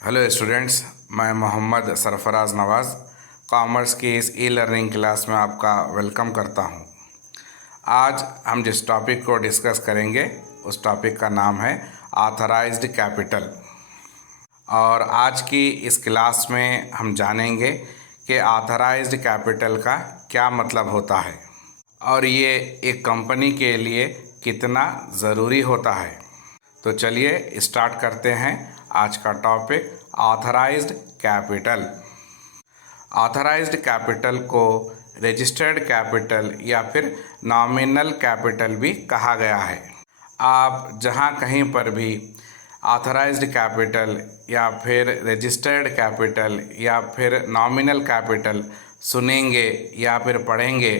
Hello students, मैं मोहम्मद सरफराज नवाज़ commerce की इस ई लर्निंग क्लास में आपका वेलकम करता हूं। आज हम जिस टॉपिक को डिस्कस करेंगे उस टॉपिक का नाम है ऑथराइज्ड कैपिटल। और आज की इस क्लास में हम जानेंगे कि ऑथराइज्ड कैपिटल का क्या मतलब होता है और ये एक कंपनी के लिए कितना ज़रूरी होता है। तो चलिए स्टार्ट करते हैं आज का topic authorised capital. Authorised capital को रजिस्टर्ड कैपिटल या फिर नॉमिनल कैपिटल भी कहा गया है। आप जहां कहीं पर भी ऑथराइज्ड कैपिटल या फिर रजिस्टर्ड कैपिटल या फिर नॉमिनल कैपिटल सुनेंगे या फिर पढ़ेंगे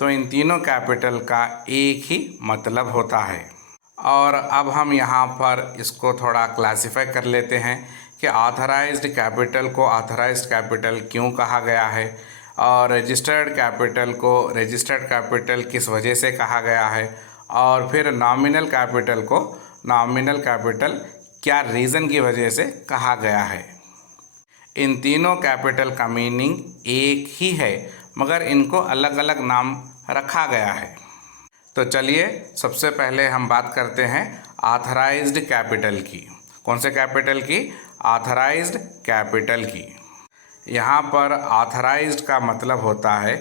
तो इन तीनों कैपिटल का एक ही मतलब होता है। और अब हम यहाँ पर इसको थोड़ा क्लासिफाई कर लेते हैं कि ऑथराइज्ड कैपिटल को ऑथराइज्ड कैपिटल क्यों कहा गया है और रजिस्टर्ड कैपिटल को रजिस्टर्ड कैपिटल किस वजह से कहा गया है और फिर नॉमिनल कैपिटल को नॉमिनल कैपिटल क्या रीज़न की वजह से कहा गया है। इन तीनों कैपिटल का मीनिंग एक ही है मगर इनको अलग अलग नाम रखा गया है। तो चलिए सबसे पहले हम बात करते हैं ऑथराइज्ड कैपिटल की। कौन से कैपिटल की? ऑथराइज्ड कैपिटल की। यहाँ पर ऑथराइज्ड का मतलब होता है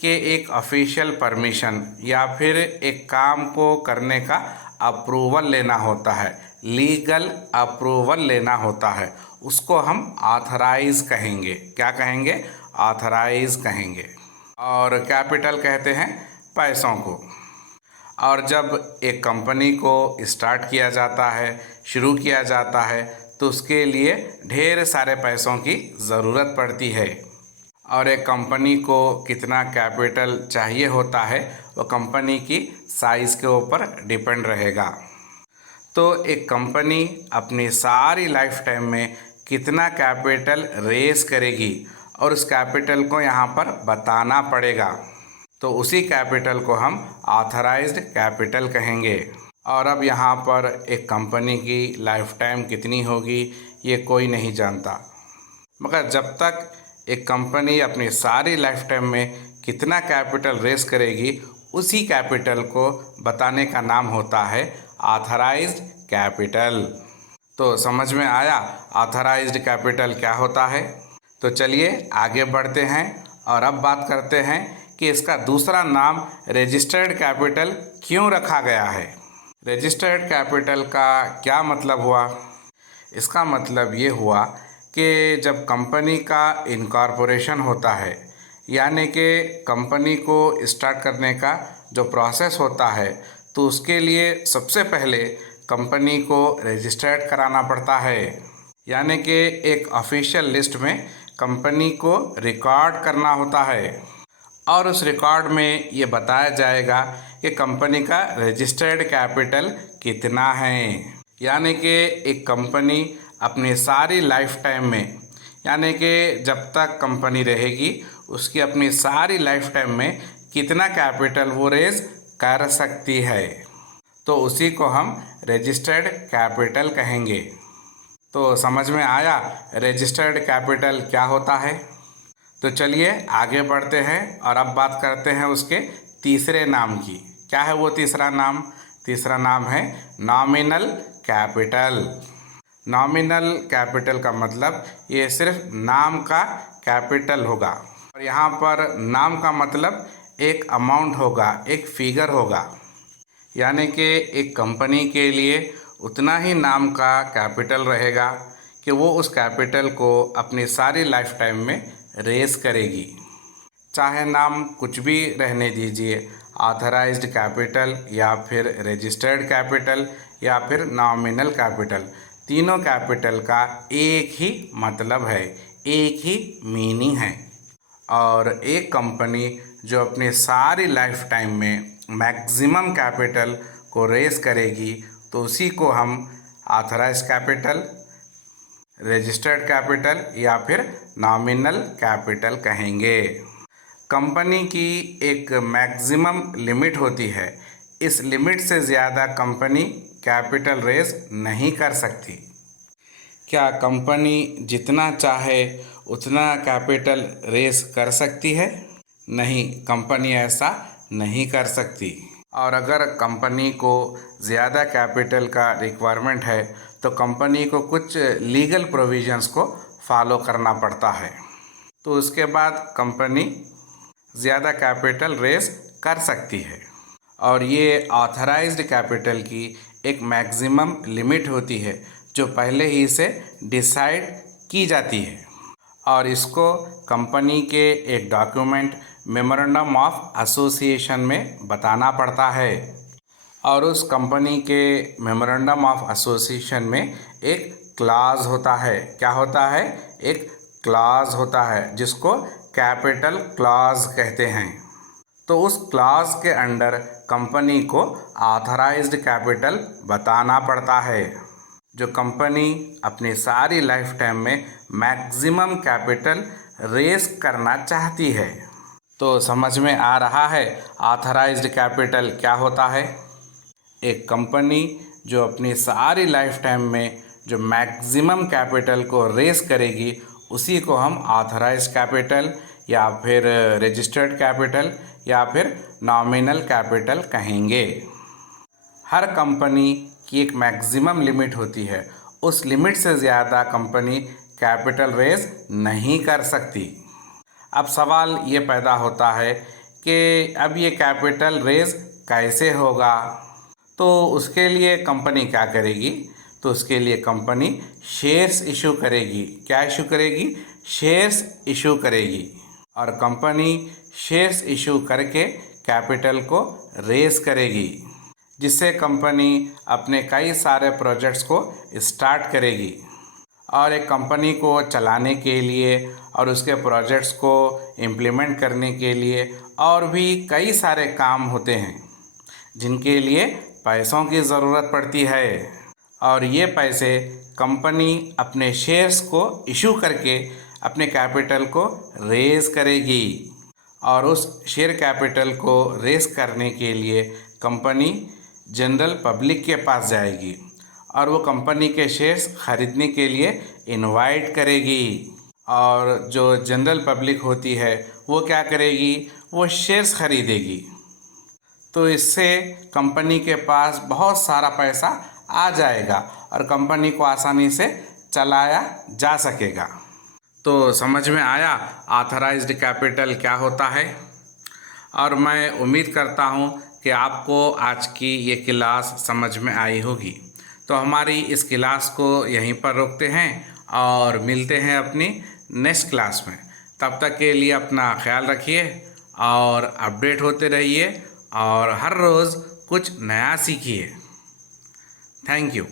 कि एक ऑफिशियल परमिशन या फिर एक काम को करने का अप्रूवल लेना होता है, लीगल अप्रूवल लेना होता है, उसको हम ऑथराइज कहेंगे। क्या कहेंगे? ऑथराइज कहेंगे। और कैपिटल कहते हैं पैसों को। और जब एक कंपनी को स्टार्ट किया जाता है, शुरू किया जाता है, तो उसके लिए ढेर सारे पैसों की ज़रूरत पड़ती है। और एक कंपनी को कितना कैपिटल चाहिए होता है वो कंपनी की साइज़ के ऊपर डिपेंड रहेगा। तो एक कंपनी अपनी सारी लाइफ टाइम में कितना कैपिटल रेस करेगी और उस कैपिटल को यहाँ पर बताना पड़ेगा, तो उसी कैपिटल को हम ऑथराइज्ड कैपिटल कहेंगे। और अब यहाँ पर एक कंपनी की लाइफ टाइम कितनी होगी ये कोई नहीं जानता, मगर जब तक एक कंपनी अपनी सारी लाइफ टाइम में कितना कैपिटल रेस करेगी उसी कैपिटल को बताने का नाम होता है ऑथराइज्ड कैपिटल। तो समझ में आया ऑथराइज्ड कैपिटल क्या होता है। तो चलिए आगे बढ़ते हैं और अब बात करते हैं कि इसका दूसरा नाम रजिस्टर्ड कैपिटल क्यों रखा गया है। रजिस्टर्ड कैपिटल का क्या मतलब हुआ? इसका मतलब ये हुआ कि जब कंपनी का इनकॉर्पोरेशन होता है, यानी कि कंपनी को स्टार्ट करने का जो प्रोसेस होता है, तो उसके लिए सबसे पहले कंपनी को रजिस्टर्ड कराना पड़ता है, यानी कि एक ऑफिशियल लिस्ट में कंपनी को रिकॉर्ड करना होता है। और उस रिकॉर्ड में ये बताया जाएगा कि कंपनी का रजिस्टर्ड कैपिटल कितना है। यानी कि एक कंपनी अपनी सारी लाइफ टाइम में, यानी कि जब तक कंपनी रहेगी उसकी अपनी सारी लाइफ टाइम में कितना कैपिटल वो रेज कर सकती है, तो उसी को हम रजिस्टर्ड कैपिटल कहेंगे। तो समझ में आया रजिस्टर्ड कैपिटल क्या होता है। तो चलिए आगे बढ़ते हैं और अब बात करते हैं उसके तीसरे नाम की। क्या है वो तीसरा नाम? तीसरा नाम है नॉमिनल कैपिटल। नॉमिनल कैपिटल का मतलब ये सिर्फ नाम का कैपिटल होगा। और यहाँ पर नाम का मतलब एक अमाउंट होगा, एक फिगर होगा, यानी कि एक कंपनी के लिए उतना ही नाम का कैपिटल रहेगा कि वो उस कैपिटल को अपनी सारी लाइफ टाइम में रेस करेगी। चाहे नाम कुछ भी रहने दीजिए, ऑथराइज्ड कैपिटल या फिर रजिस्टर्ड कैपिटल या फिर नॉमिनल कैपिटल, तीनों कैपिटल का एक ही मतलब है, एक ही मीनिंग है। और एक कंपनी जो अपनी सारी लाइफ टाइम में मैक्सिमम कैपिटल को रेस करेगी तो उसी को हम ऑथराइज्ड कैपिटल, रजिस्टर्ड कैपिटल या फिर नॉमिनल कैपिटल कहेंगे। कंपनी की एक मैक्सिमम लिमिट होती है, इस लिमिट से ज़्यादा कंपनी कैपिटल रेज नहीं कर सकती। क्या कंपनी जितना चाहे उतना कैपिटल रेस कर सकती है? नहीं, कंपनी ऐसा नहीं कर सकती। और अगर कंपनी को ज़्यादा कैपिटल का रिक्वायरमेंट है तो कंपनी को कुछ लीगल प्रोविजंस को फॉलो करना पड़ता है। तो उसके बाद कंपनी ज़्यादा कैपिटल रेस कर सकती है। और ये ऑथराइज्ड कैपिटल की एक मैक्सिमम लिमिट होती है जो पहले ही से डिसाइड की जाती है, और इसको कंपनी के एक डॉक्यूमेंट मेमोरेंडम ऑफ एसोसिएशन में बताना पड़ता है। और उस कंपनी के मेमोरेंडम ऑफ एसोसिएशन में एक क्लाज होता है। क्या होता है? एक क्लाज होता है जिसको कैपिटल क्लाज कहते हैं। तो उस क्लाज के अंडर कंपनी को ऑथराइज्ड कैपिटल बताना पड़ता है जो कंपनी अपनी सारी लाइफ टाइम में मैक्सिमम कैपिटल रेस करना चाहती है। तो समझ में आ रहा है ऑथराइज्ड कैपिटल क्या होता है? एक कंपनी जो अपनी सारी लाइफ टाइम में जो मैक्सिमम कैपिटल को रेस करेगी उसी को हम ऑथराइज्ड कैपिटल या फिर रजिस्टर्ड कैपिटल या फिर नॉमिनल कैपिटल कहेंगे। हर कंपनी की एक मैक्सिमम लिमिट होती है, उस लिमिट से ज़्यादा कंपनी कैपिटल रेस नहीं कर सकती। अब सवाल ये पैदा होता है कि अब ये कैपिटल रेस कैसे होगा? तो उसके लिए कंपनी क्या करेगी? तो उसके लिए कंपनी शेयर्स इशू करेगी। क्या इशू करेगी? शेयर्स इशू करेगी। और कंपनी शेयर्स इशू करके कैपिटल को रेस करेगी, जिससे कंपनी अपने कई सारे प्रोजेक्ट्स को स्टार्ट करेगी। और एक कंपनी को चलाने के लिए और उसके प्रोजेक्ट्स को इम्प्लीमेंट करने के लिए और भी कई सारे काम होते हैं जिनके लिए पैसों की ज़रूरत पड़ती है। और ये पैसे कंपनी अपने शेयर्स को इशू करके अपने कैपिटल को रेज़ करेगी। और उस शेयर कैपिटल को रेज़ करने के लिए कंपनी जनरल पब्लिक के पास जाएगी और वो कंपनी के शेयर्स ख़रीदने के लिए इनवाइट करेगी। और जो जनरल पब्लिक होती है वो क्या करेगी? वो शेयर्स ख़रीदेगी। तो इससे कंपनी के पास बहुत सारा पैसा आ जाएगा और कंपनी को आसानी से चलाया जा सकेगा। तो समझ में आया ऑथराइज्ड कैपिटल क्या होता है। और मैं उम्मीद करता हूँ कि आपको आज की ये क्लास समझ में आई होगी। तो हमारी इस क्लास को यहीं पर रोकते हैं और मिलते हैं अपनी नेक्स्ट क्लास में। तब तक के लिए अपना ख्याल रखिए और अपडेट होते रहिए और हर रोज़ कुछ नया सीखिए। Thank you.